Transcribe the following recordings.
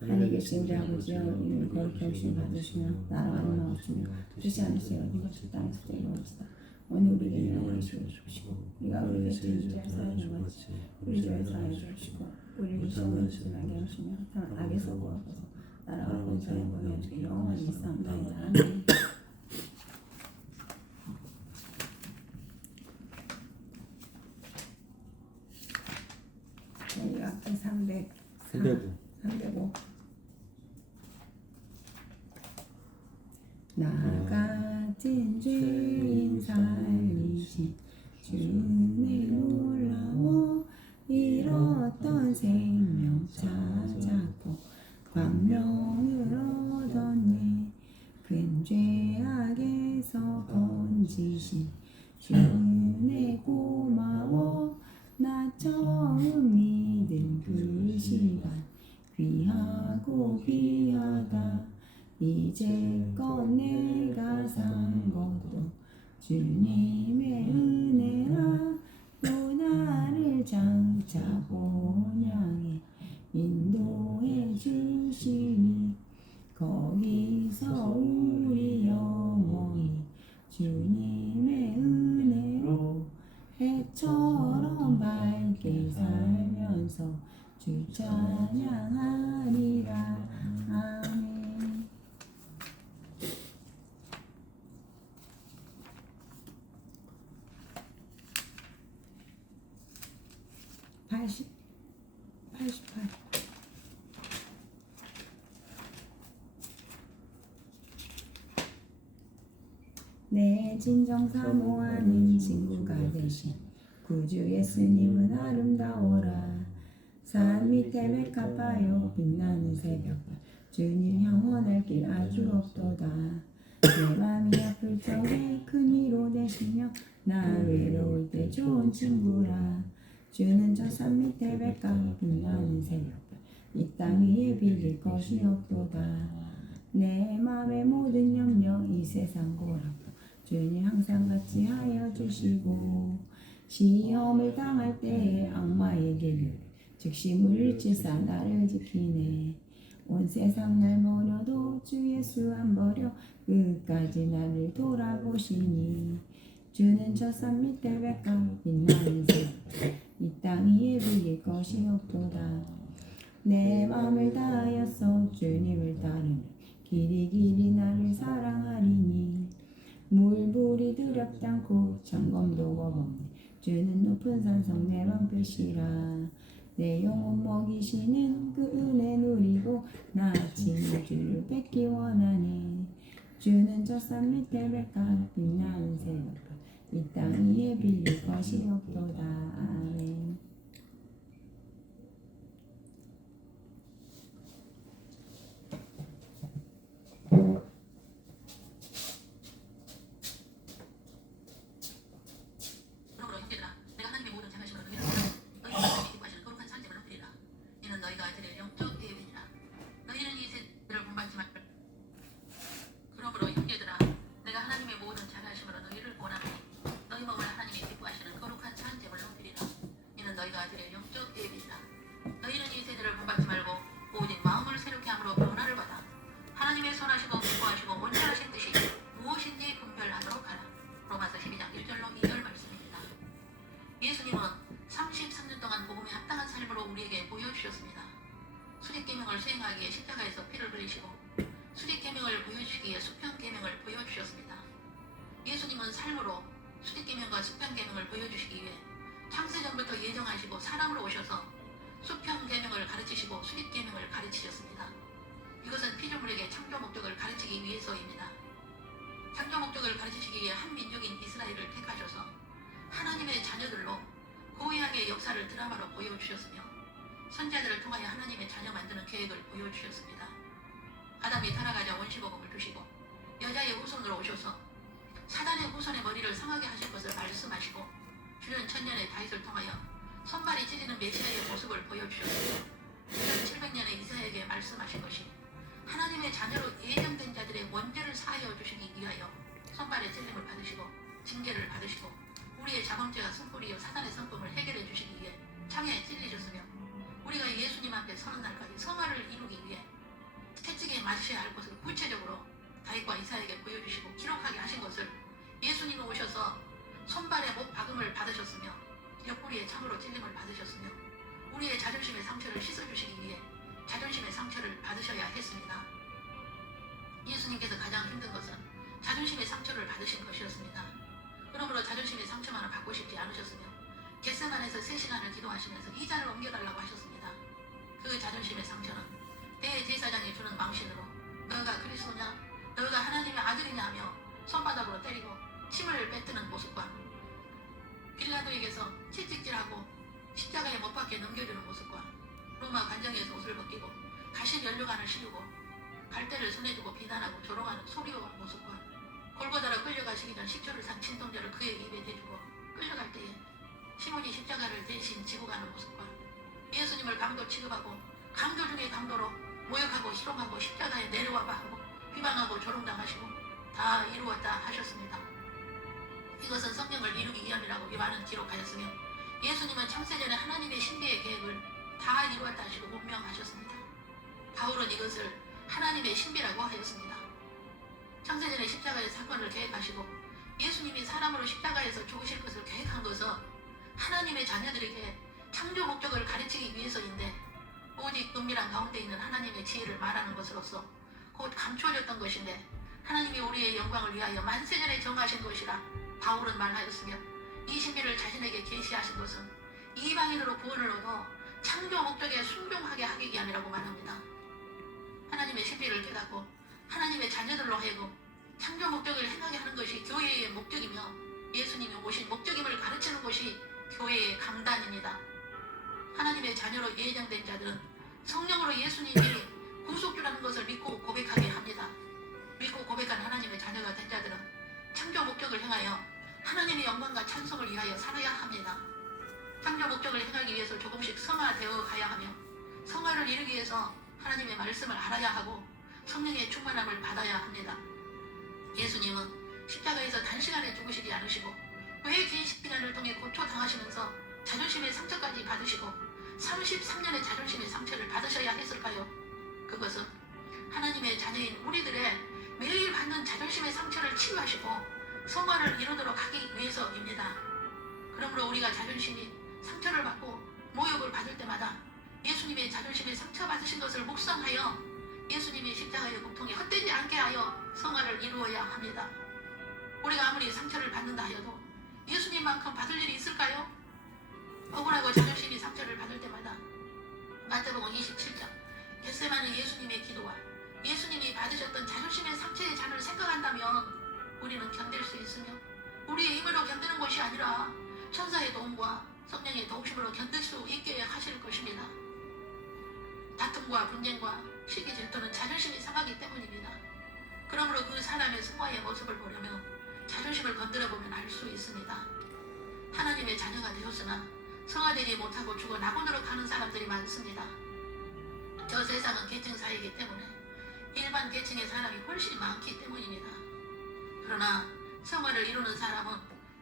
하늘에 계신 우리 아버지여, 이름을 거룩히 하시며 받으시며 나라가 임하옵시며 뜻이 않으시여 어디가 땅에서 이루어지다. 오늘 우리에게 일용할 것을 주시고 우리가 우리에게 죄인 자를 사하는 것이 우리 죄를 사하여 주시고 우리를 시험에 들지 말게 하시며 다만 악에서 구하소서. 나라가 권세와 영광이 영원히 있사옵나이다. 아멘. 네, 앞에 305 나 같은 죄인 살리신 주의 놀라워 잃었던 생명 찾았고 광명을 얻었네. 큰 죄악에서 건지신 주의 고마워. 나 처음 믿은 그 시간 귀하고 귀하다. 이제껏 내가 산 것도 주님의 은혜라. 또 나를 장차 본향에 인도해 주시니 거기서 우리 영혼이 주님의 은혜로 해처럼 밝게 살면서 주 찬양하리라. 아멘. 88 내 진정 사모하는 친구가 되신 구주 예수님은 아름다워라. 산 밑에 메카파요 빛나는 새벽별 주님 영원할 길 아주 없도다. 내 맘이 아플 적에 큰 위로 되시며 나 외로울 때 좋은 친구라. 주는 저 산 밑에 백가 빛나는 새벽별 이 땅 위에 비길 것이 없도다. 내 맘의 모든 염려 이 세상 고락도 주님 항상 같이 하여 주시고 시험을 당할 때에 악마에게 즉시 물리치사 나를 지키네. 온 세상 날 버려도 주 예수 안 버려 끝까지 나를 돌아보시니 주는 저 산 밑에 백가 빛나는 새벽 이 땅 위에 비길 것이 없도다. 내 맘을 다하여서 주님을 따르며 길이 나를 사랑하리니 물불이 두렵지 않고 점검도 없네. 주는 높은 산성 내 방패시라. 내 영혼 먹이시는 그 은혜 누리고 나 아침에 주를 뵙기 원하네. 주는 저 산 밑에 백가 빛나는 새벽별 이 땅 위에 빌릴 것이 없도다. 아멘. 너희가 드릴 영적 예비라. 너희는 이 세대를 본받지 말고 오직 마음을 새롭게 함으로 변화를 받아 하나님의 선하시고 기뻐하시고 온전하신 뜻이 무엇인지 분별하도록 하라. 로마서 12장 1절로 2절 말씀입니다. 예수님은 33년 동안 복음에 합당한 삶으로 우리에게 보여주셨습니다. 수립계명을 수행하기에 십자가에서 피를 흘리시고 수립계명을 보여주시기에 수평계명을 보여주셨습니다. 예수님은 삶으로 수립계명과 수평계명을 보여주시기 위해 창세전부터 예정하시고 사람으로 오셔서 수평계명을 가르치시고 수립계명을 가르치셨습니다. 이것은 피조물에게 창조 목적을 가르치기 위해서입니다. 창조 목적을 가르치시기 위해 한 민족인 이스라엘을 택하셔서 하나님의 자녀들로 고유하게 역사를 드라마로 보여주셨으며 선자들을 통하여 하나님의 자녀 만드는 계획을 보여주셨습니다. 아담이 타락하자 원시복음을 두시고 여자의 후손으로 오셔서 사단의 후손의 머리를 상하게 하실 것을 말씀하시고 주는 천년의 다윗을 통하여 손발이 찢어지는 메시아의 모습을 보여주셨으며 700년의 이사야에게 말씀하신 것이 하나님의 자녀로 예정된 자들의 원죄를 사하여 주시기 위하여 손발의 찔림을 받으시고 징계를 받으시고 우리의 자범죄가 승불이요 사단의 성품을 해결해 주시기 위해 창에 찔리셨으며 우리가 예수 앞에 서는 날까지 성화를 이루기 위해 채찍에 맞으셔야 할 것을 구체적으로 다윗과 이사야에게 보여주시고 기록하게 하신 것을 예수님이 오셔서 손발에 못 박음을 받으셨으며 옆구리에 창으로 찔림을 받으셨으며 우리의 자존심의 상처를 씻어주시기 위해 자존심의 상처를 받으셔야 했습니다. 예수님께서 가장 힘든 것은 자존심의 상처를 받으신 것이었습니다. 그러므로 자존심의 상처만을 받고 싶지 않으셨으며 겟세마네에서 3시간을 기도하시면서 이 잔을 옮겨달라고 하셨습니다. 그 자존심의 상처는 대제사장이 주는 망신으로 너희가 그리스도냐 너희가 하나님의 아들이냐 하며 손바닥으로 때리고 침을 뱉는 모습과 빌라도에게서 채찍질하고 십자가에 못 박혀 넘겨주는 모습과 로마 관정에서 옷을 벗기고 가시 연료관을 씌우고 갈대를 손에 두고 비난하고 조롱하는 소리와 모습과 골고다로 끌려가시기 전 식초를 산 진통제를 그의 입에 대주고 끌려갈 때에 시몬이 십자가를 대신 지고 가는 모습과 예수님을 강도 취급하고 강도 중에 강도로 모욕하고 희롱하고 십자가에 내려와봐 하고 비방하고 조롱당하시고 다 이루었다 하셨습니다. 이것은 성령을 이루기 위함이라고 요한은 기록하였으며 예수님은 창세전에 하나님의 신비의 계획을 다 이루었다 하시고 분명하셨습니다. 바울은 이것을 하나님의 신비라고 하였습니다. 창세전에 십자가의 사건을 계획하시고 예수님이 사람으로 십자가에서 죽으실 것을 계획한 것은 하나님의 자녀들에게 창조 목적을 가르치기 위해서인데 오직 은밀한 가운데 있는 하나님의 지혜를 말하는 것으로서 곧 감추어졌던 것인데 하나님이 우리의 영광을 위하여 만세전에 정하신 것이라 바울은 말하였으며 이 신비를 자신에게 계시하신 것은 이방인으로 구원을 얻어 창조 목적에 순종하게 하기 위함이라고 말합니다. 하나님의 신비를 깨닫고 하나님의 자녀들로 하여금 창조 목적을 행하게 하는 것이 교회의 목적이며 예수님이 오신 목적임을 가르치는 것이 교회의 강단입니다. 하나님의 자녀로 예정된 자들은 성령으로 예수님이 구속주라는 것을 믿고 고백하게 합니다. 믿고 고백한 하나님의 자녀가 된 자들은 창조 목적을 행하여 하나님의 영광과 찬송을 위하여 살아야 합니다. 창조 목적을 행하기 위해서 조금씩 성화되어 가야 하며 성화를 이루기 위해서 하나님의 말씀을 알아야 하고 성령의 충만함을 받아야 합니다. 예수님은 십자가에서 단시간에 죽으시지 않으시고 왜 긴 시간을 통해 고초당하시면서 자존심의 상처까지 받으시고 33년의 자존심의 상처를 받으셔야 했을까요? 그것은 하나님의 자녀인 우리들의 매일 받는 자존심의 상처를 치유하시고 성화를 이루도록 하기 위해서입니다. 그러므로 우리가 자존심이 상처를 받고 모욕을 받을 때마다 예수님의 자존심에 상처받으신 것을 묵상하여 예수님의 십자가의 고통이 헛되지 않게 하여 성화를 이루어야 합니다. 우리가 아무리 상처를 받는다 하여도 예수님만큼 받을 일이 있을까요? 억울하고 자존심이 상처를 받을 때마다 마태복음 27장 겟세마네 예수님의 기도와 예수님이 받으셨던 자존심의 상처의 잔을 생각한다면 우리는 견딜 수 있으며 우리의 힘으로 견디는 것이 아니라 천사의 도움과 성령의 도우심으로 견딜 수 있게 하실 것입니다. 다툼과 분쟁과 시기 질투는 자존심이 상하기 때문입니다. 그러므로 그 사람의 승화의 모습을 보려면 자존심을 건드려 보면 알 수 있습니다. 하나님의 자녀가 되었으나 성화되지 못하고 죽어 낙원으로 가는 사람들이 많습니다. 저 세상은 계층 사회이기 때문에 일반 계층의 사람이 훨씬 많기 때문입니다. 그러나 성화를 이루는 사람은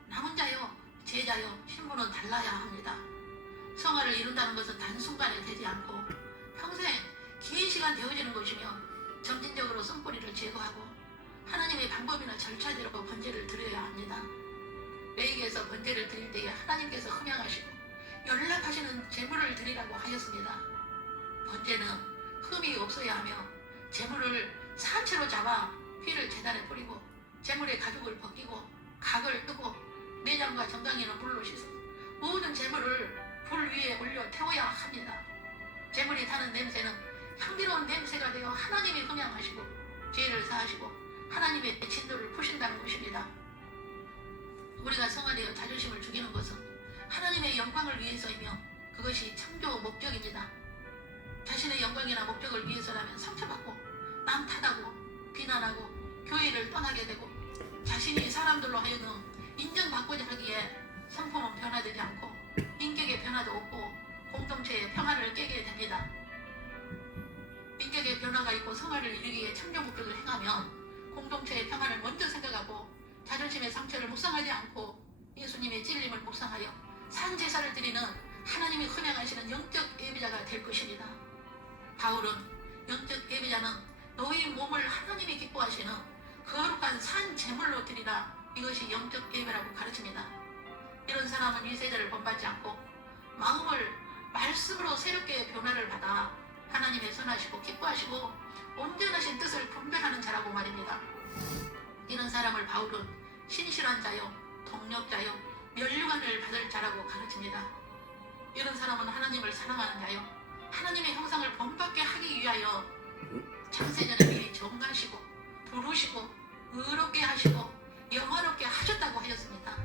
나 혼자요, 제자요, 신분은 달라야 합니다. 성화를 이룬다는 것은 단순간에 되지 않고 평생 긴 시간 되어지는 것이며 점진적으로 쓴뿌리를 제거하고 하나님의 방법이나 절차대로 번제를 드려야 합니다. 레위기에서 번제를 드릴 때에 하나님께서 흠양하시고 연락하시는 제물을 드리라고 하였습니다. 번제는 흠이 없어야 하며 제물을 사체로 잡아 피를 제단에 뿌리고 제물의 가죽을 벗기고 각을 뜨고 내장과 정강이는 물로 씻어 모든 제물을 불 위에 올려 태워야 합니다. 제물이 타는 냄새는 향기로운 냄새가 되어 하나님이 흠양하시고 죄를 사하시고 하나님의 진도를 푸신다는 것입니다. 우리가 성화되어 자존심을 죽이는 것은 하나님의 영광을 위해서이며 그것이 창조 목적입니다. 자신의 영광이나 목적을 위해서라면 상처받고 남 탓하고 비난하고 교회를 떠나게 되고 자신이 사람들로 하여금 인정받고자 하기에 성품은 변화되지 않고 인격의 변화도 없고 공동체의 평화를 깨게 됩니다. 인격의 변화가 있고 성화를 이루기 위해 창조 목적을 행하면 공동체의 평화를 먼저 생각하고 자존심의 상처를 묵상하지 않고 예수님의 찔림을 묵상하여 산 제사를 드리는 하나님이 흠양하시는 영적 예비자가 될 것입니다. 바울은 영적 예배자는 너희 몸을 하나님이 기뻐하시는 거룩한 산 제물로 드리라, 이것이 영적 예배라고 가르칩니다. 이런 사람은 위세자를 본받지 않고 마음을 말씀으로 새롭게 변화를 받아 하나님의 선하시고 기뻐하시고 온전하신 뜻을 분별하는 자라고 말입니다. 이런 사람을 바울은 신실한 자요, 동력자요, 면류관을 받을 자라고 가르칩니다. 이런 사람은 하나님을 사랑하는 자요, 하나님의 형상을 본받게 하기 위하여 창세전에 미리 정하시고 부르시고 의롭게 하시고 영화롭게 하셨다고 하였습니다.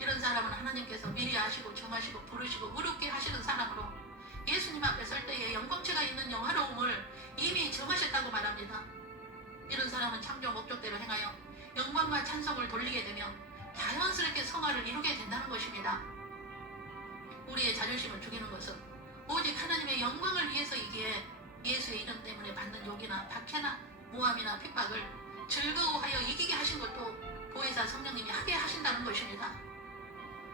이런 사람은 하나님께서 미리 아시고 정하시고 부르시고 의롭게 하시는 사람으로 예수님 앞에 설 때에 영광체가 있는 영화로움을 이미 정하셨다고 말합니다. 이런 사람은 창조 목적대로 행하여 영광과 찬송을 돌리게 되며 자연스럽게 성화를 이루게 된다는 것입니다. 우리의 자존심을 죽이는 것은 오직 하나님의 영광을 위해서이기에 예수의 이름 때문에 받는 욕이나 박해나 모함이나 핍박을 즐거워하여 이기게 하신 것도 보혜사 성령님이 하게 하신다는 것입니다.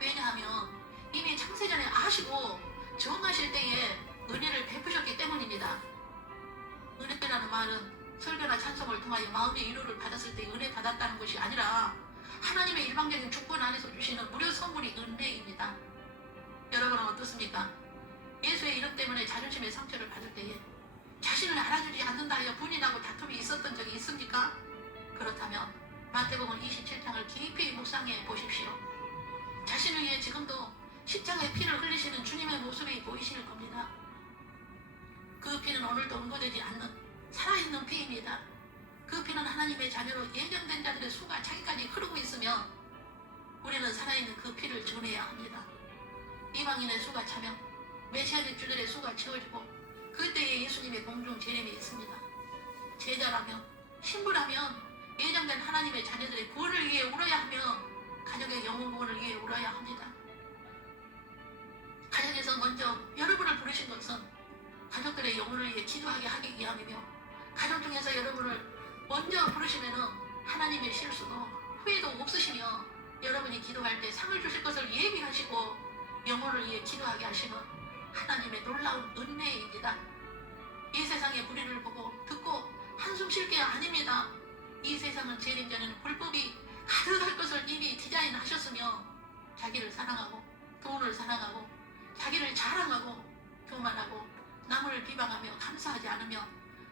왜냐하면 이미 창세전에 아시고 정하실 때에 은혜를 베푸셨기 때문입니다. 은혜라는 말은 설교나 찬송을 통하여 마음의 위로를 받았을 때 은혜 받았다는 것이 아니라 하나님의 일방적인 주권 안에서 주시는 무료 선물이 은혜입니다. 여러분은 어떻습니까? 예수의 이름 때문에 자존심의 상처를 받을 때에 자신을 알아주지 않는다 하여 분이나고 다툼이 있었던 적이 있습니까? 그렇다면 마태복음 27장을 깊이 묵상해 보십시오. 자신을 위해 지금도 십자가의 피를 흘리시는 주님의 모습이 보이실 겁니다. 그 피는 오늘도 응고되지 않는 살아있는 피입니다. 그 피는 하나님의 자녀로 예정된 자들의 수가 차기까지 흐르고 있으며 우리는 살아있는 그 피를 전해야 합니다. 이방인의 수가 차면 메시아의 주들의 수가 채워지고 그때에 예수님의 공중 재림이 있습니다. 제자라면 신부라면 예정된 하나님의 자녀들의 구원을 위해 울어야 하며 가족의 영혼 구원을 위해 울어야 합니다. 가정에서 먼저 여러분을 부르신 것은 가족들의 영혼을 위해 기도하게 하기 위함이며 가정 중에서 여러분을 먼저 부르시면 하나님의 실수도 후회도 없으시며 여러분이 기도할 때 상을 주실 것을 예비하시고 영혼을 위해 기도하게 하시는 하나님의 놀라운 은혜입니다. 이 세상의 불의를 보고 듣고 한숨 쉴 게 아닙니다. 이 세상은 재림 전에는 불법이 가득할 것을 이미 디자인하셨으며 자기를 사랑하고 돈을 사랑하고 자기를 자랑하고 교만하고 남을 비방하며 감사하지 않으며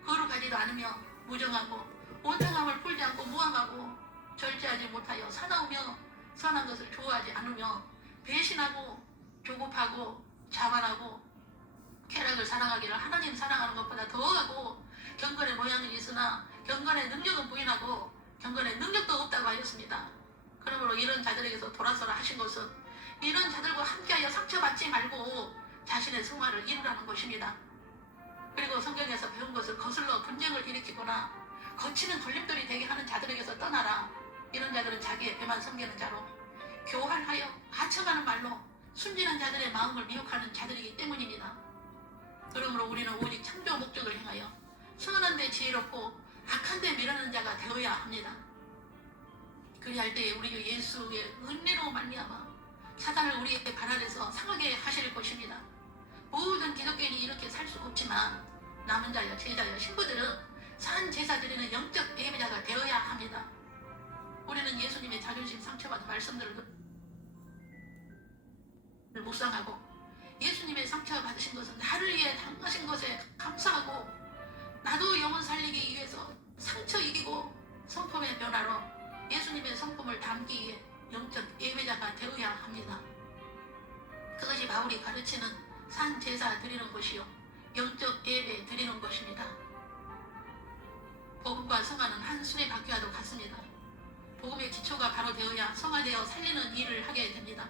거룩하지도 않으며 무정하고 온당함을 풀지 않고 무함하고 절제하지 못하여 사나우며 선한 것을 좋아하지 않으며 배신하고 조급하고 자만하고 쾌락을 사랑하기를 하나님 사랑하는 것보다 더하고 경건의 모양은 있으나 경건의 능력은 부인하고 경건의 능력도 없다고 하였습니다. 그러므로 이런 자들에게서 돌아서라 하신 것은 이런 자들과 함께하여 상처받지 말고 자신의 승화를 이루라는 것입니다. 그리고 성경에서 배운 것을 거슬러 분쟁을 일으키거나 거치는 걸림돌이 되게 하는 자들에게서 떠나라. 이런 자들은 자기의 배만 섬기는 자로 교활하여 하청하는 말로 순진한 자들의 마음을 미혹하는 자들이기 때문입니다. 그러므로 우리는 오직 창조 목적을 행하여 선한데 지혜롭고 악한데 미라는 자가 되어야 합니다. 그리할 때에 우리 주 예수의 은혜로 말미암아 사단을 우리의 발 아래서 상하게 하실 것입니다. 모든 기독교인이 이렇게 살 수 없지만 남은 자여 제자여 신부들은 산 제사 드리는 영적 예배자가 되어야 합니다. 우리는 예수님의 자존심 상처받은 말씀들을 묵상하고 예수님의 상처 받으신 것은 나를 위해 당하신 것에 감사하고 나도 영혼 살리기 위해서 상처 이기고 성품의 변화로 예수님의 성품을 담기 위해 영적 예배자가 되어야 합니다. 그것이 바울이 가르치는 산 제사 드리는 것이요 영적 예배 드리는 것입니다. 복음과 성화는 한 순의 바퀴와도 같습니다. 복음의 기초가 바로 되어야 성화되어 살리는 일을 하게 됩니다.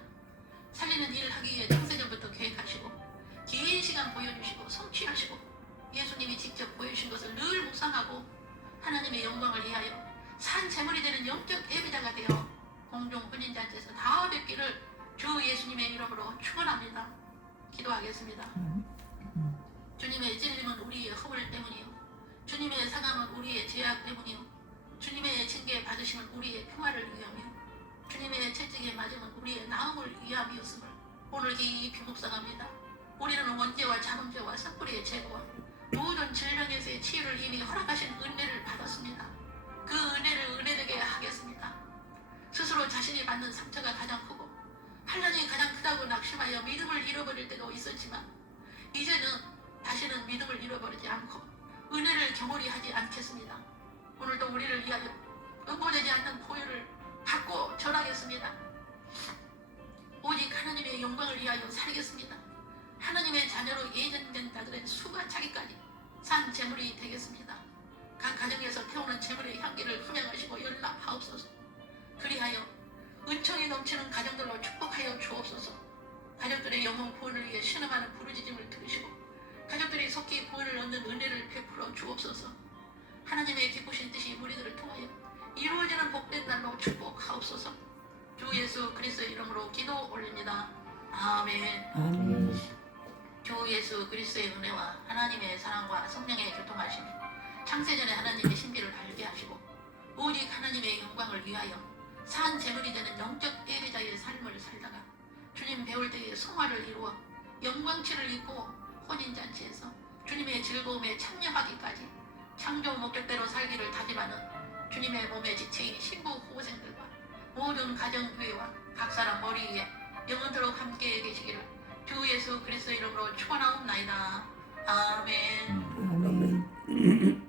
살리는 일을 하기 위해 창세전부터 계획하시고 긴 시간 보여주시고 성취하시고 예수님이 직접 보여주신 것을 늘 묵상하고 하나님의 영광을 위하여 산 제물이 되는 영적 예배자가 되어 공중 혼인잔치에서 다 뵙기를 주 예수님의 이름으로 축원합니다. 기도하겠습니다. 주님의 찔림은 우리의 허물 때문이요 주님의 상함은 우리의 죄악 때문이요 주님의 징계 받으심은 우리의 평화를 위함이요 주님의 채찍에 맞음은 우리의 나음을 위함이었음을 오늘 깊이 묵상합니다. 우리는 원죄와 자범죄와 섣부리의 죄와 모든 질병에서의 치유를 이미 허락하신 은혜를 받았습니다. 그 은혜를 은혜되게 하겠습니다. 스스로 자신이 받는 상처가 가장 크고 환난이 가장 크다고 낙심하여 믿음을 잃어버릴 때가 있었지만 이제는 다시는 믿음을 잃어버리지 않고 은혜를 경홀히 하지 않겠습니다. 오늘도 우리를 위하여 응고되지 않는 보혈을 받고 전하겠습니다. 오직 하나님의 영광을 위하여 살겠습니다. 하나님의 자녀로 예정된 자들의 수가 차기까지 산 제물이 되겠습니다. 각 가정에서 태우는 제물의 향기를 흠양하시고 연락하옵소서. 그리하여 은총이 넘치는 가정들로 축복하여 주옵소서. 가족들의 영혼 구원을 위해 신음하는 부르짖음을 들으시고 가족들이 속히 구원을 얻는 은혜를 베풀어 주옵소서. 하나님의 기쁘신 뜻이 우리들을 통하여 이루어지는 복된 날로 축복하옵소서. 주 예수 그리스도의 이름으로 기도 올립니다. 아멘. 아멘. 주 예수 그리스도의 은혜와 하나님의 사랑과 성령의 교통하심이 창세전에 하나님의 신비를 알게 하시고 오직 하나님의 영광을 위하여 산 제물이 되는 영적 예배자의 삶을 살다가 주님 배울 때에 성화를 이루어 영광치를 입고 혼인잔치에서 주님의 즐거움에 참여하기까지 창조 목적대로 살기를 다짐하는 주님의 몸에 지체인 신부 후보생들과 모든 가정교회와 각 사람 머리 위에 영원토록 함께 계시기를 주 예수 그리스도 이름으로 축원하옵나이다. 아멘. 아멘.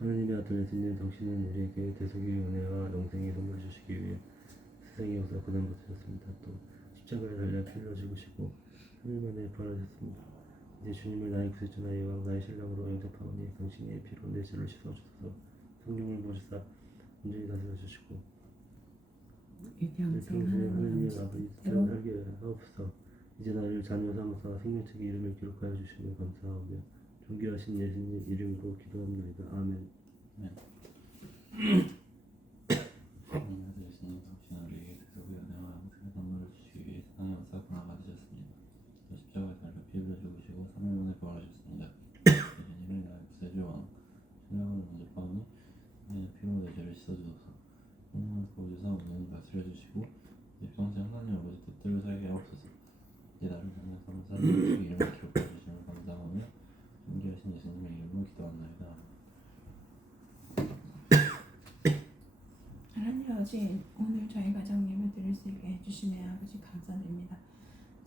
하나님의 아들 예수님, 당신은 우리에게 대속의 은혜와 영생의 선물 주시기 위해 세상의 역사 고난 받으셨습니다. 또 십자가에 달려 피 흘려 죽으시고 3일 만에 부활하셨습니다. 이제 주님을 나의 구세주 나의 왕 나의 신랑으로 영접하오니 당신의 피로 내 죄를 씻어주소서. 성령을 부으시사 온전히 다스려 주시고 내 평생 하나님의 아버지 뜻대로 살게 하옵소서. 이제 나를 자녀 삼으사 생명책의 이름을 기록하여 주시며 감사하며 존귀하신 예수님 이름으로 기도합니다. 아멘. 하나님 아들 예수님, 당신은 우리에게 대속의 은혜와 영생의 선물을 주시기 위해 세상의 역사 고난 받으셨습니다. 또 십자가에 달려 피 흘려 죽으시고 3일 만에 부활하셨습니다. 예수님을 나의 구세주 왕 신랑으로 영접하오니 내 피로 내 죄를 씻어주소서. 성령을 부어주사 온전히 다스려 주시고 내 평생 하나님 아버지 뜻대로 살게 하옵소서. 이제 나를 자녀 삼으사 생명책의 이름을 기록하여 주시며 감사하며 존귀하신 예수님의 이름으로 기도합나이다. 하나님 아버지, 오늘 저희 가정 예배 드릴 수 있게 해주시며 아버지 감사드립니다.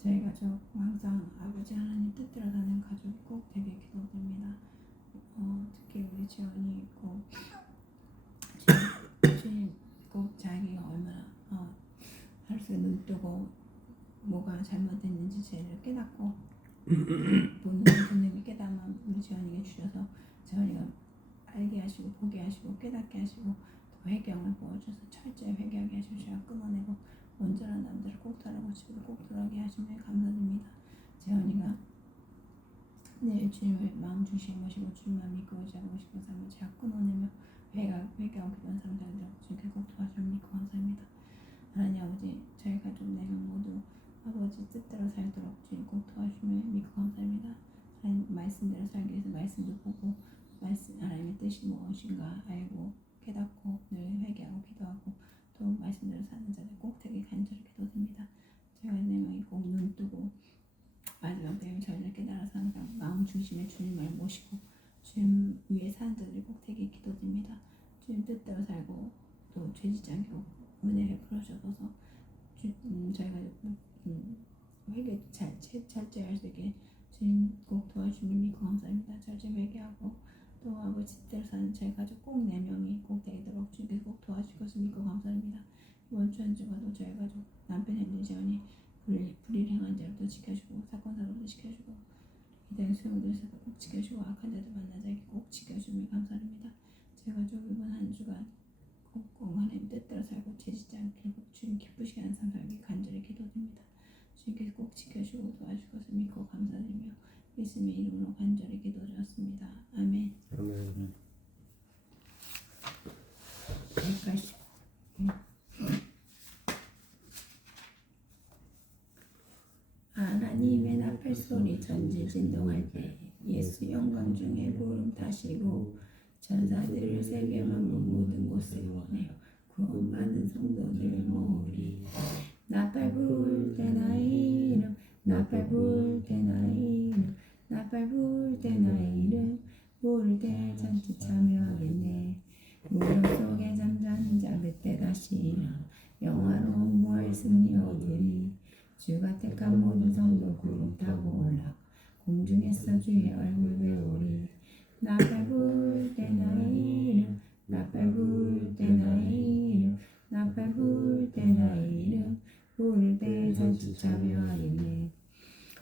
저희 가족 항상 아버지 하나님 뜻대로 사는 가족 꼭 되게 기도드립니다. 특히 우리 지원이 꼭 주님 꼭 자기가 얼마나 하루새 눈 뜨고 뭐가 잘못됐는지 죄를 깨닫고 보는 선생님이 깨닫으면 우리 지원이가 주셔서 지원이가 알게 하시고 보게 하시고 깨닫게 하시고 또 회개형을 부어줘서 철저히 회개하게 하시고 제가 끊어내고 온전한 남자를 꼭 따르고 집으로 꼭 돌아가게 하시며 감사드립니다. 재원이가 내일 주님을 마음 중심에 모시고 주님만 믿고 의지하고 싶은 삶을 제가 끊어내며 회개하고 기도한 사람들을 주님께 꼭 도와주시며 믿고 감사합니다. 하나님 아버지, 저희 가족 4명 모두 아버지 뜻대로 살도록 주님 꼭 도와주시며 믿고 감사합니다. 하나님 말씀대로 살기 위해서 말씀도 보고 하나님의 뜻이 무엇인가 알고 깨닫고 늘 회개하고 기도하고 또 말씀대로 사는 자들 꼭 되게 간절히 기도드립니다. 저희가 4명이 꼭 눈 뜨고 마지막 때문에 저희를 깨달아서 항상 마음 중심에 주님을 모시고 주님 위에 사는 자들이 꼭 되게 기도드립니다. 주님 뜻대로 살고 또 죄짓지 않게 은혜를 풀어주셔서 저희가 회개 철저히 할 수 있게 주님 꼭 도와주시며 믿고 감사합니다. 철저히 회개하고 또 아버지 뜻대로 사는 저희 가족 꼭 4명이 꼭 되도록 주님께서 꼭 도와주실 것을 믿고 감사합니다. 이번 주 한 주간도 저희 가족 남편 힘든 재원이 불의를 행한 자들도 지켜주고 사건 사고도 지켜주고 이땅의 소용돌이에서도 꼭 지켜주고 악한 자들 만나지 않게 꼭 지켜주며 감사합니다. 저희 가족 이번 한 주간 꼭 하나님 뜻대로 살고 죄짓지 않게 주님 기쁘시게 하는 삶 살기 간절히 기도드립니다. 주님께서 꼭 지켜주고 도와줄 것을 믿고 감사드리며 예수님의 이름으로 간절히 기도드렸습니다. 아멘. 아멘. 여기까지. 하나님의 나팔 소리 전지 진동할 때 예수 영광 중에 구름 타시고 천사들을 세계 만국 모든 곳에 보내어 구원받은 성도들 모으리. 나팔 불 때 나의 이름 나팔 불 때 나의 이름 나팔 불 때 나의 이름 부를 때 잔뜩 참여하겠네. 무릎 속에 잠자는 자 그때 다시 일어나 영화로운 부활 승리 얻으리. 주가 택한 모든 성도 구름 타고 올라 공중에서 주의 얼굴 배우리. 나팔 불 때 나의 이름 나팔 불 때 나의 이름 나팔 불 때 나의 이름 부를 때 잔뜩 참여하겠네.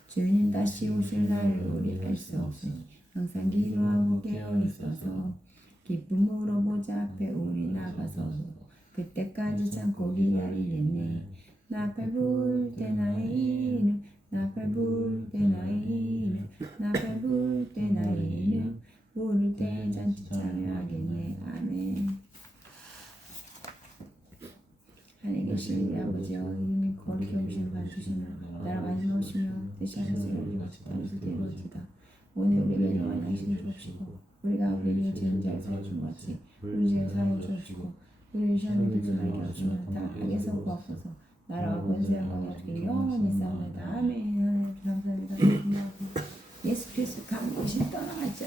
주님 다시 오실 날을 우리 알 수 없으니 항상 기도하고 깨어있어서 기쁨으로 보좌 앞에 우리 나가서도 그때까지 참고 기다리겠네. 나팔 불 때 나의 이름 나팔 불 때 나의 이름 나팔 불 때 나의 이름 부를 때 잔뜩 참여하겠네. 아멘. 하늘에 계신 우리 아버지여 이름이 거룩히 오시는 받으시며 나라가 이루어지며 뜻이 하늘에서 이루어지듯 땅에서도 이루어지다. 오늘 우리에게 일용할 양식을 주옵시고 우리가 우리에게 지은 자를 사하여 준 것 같이 우리 죄를 사하여 주옵시고 우리를 시험에 들지 말게 하시며 다 악에서 구하옵소서. 나라와 권세와 영광이 영원히 싸움이다. 아멘. 하나님 감사합니다. 예수 그리스도 감 오신 떠나갔죠.